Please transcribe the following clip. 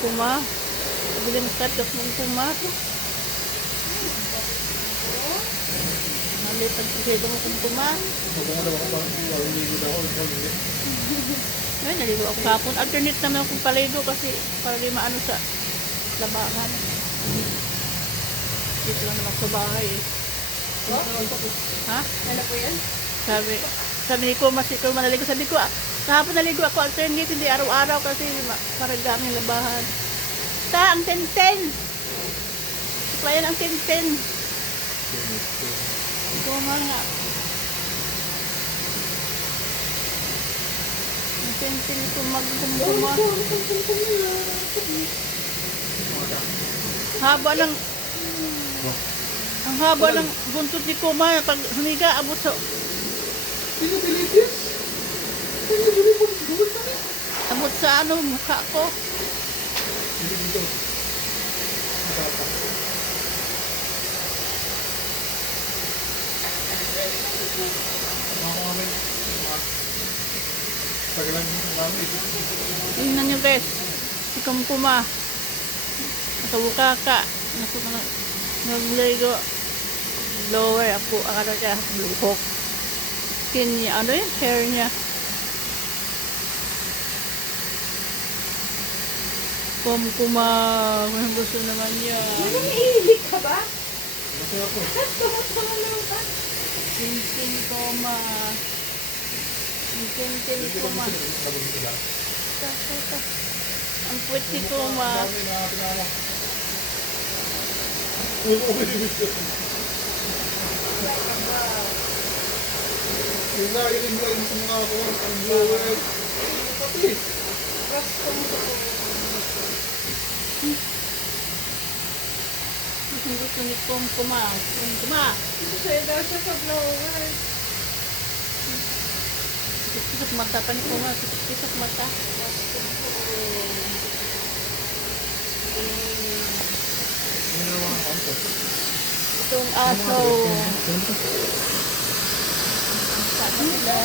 kuma. Bilim kat at kuma. Nalipat ko siya itong kuma. Ay, naligo ako kapon. Alternate naman akong paligo kasi para di maano sa labangan. Dito lang naman sa bahay eh. Ha? Ano po yan? Sabi ni ko, mas ikaw manaligo. Sabi ko, kahapon naligo ako alternate, hindi araw-araw kasi maragami yung labahan. Ang 10-10. Supplyan ang 10-10. Ito nga. Ang 10-10 ito magkumuma. Ang haba ng buntot ni Kuma. Pag humiga, abot sa... Abot sa mukha ko. Tingnan nyo guys. Si Kuma. Nakabuka ka. Nagligo. Lower ako. Akala niya buhok. Skin niya. Ano yun? Hair niya. Kuma. Kung gusto naman niya. Naiilig ka ba? Masaya ako. Kamusta ka lang ka? Tintin Kuma. Tintin Kuma. Ang puwet si Kuma. Yung naiinig lang sa mga ako. Ang blower. Pati. Gusto mo ko. Gusto ni Kuma. Kuma. Sa'yo daw siya sa blower. Sikit mata pa ni Kuma. Sikit mata. Itong aso. Sabi nila.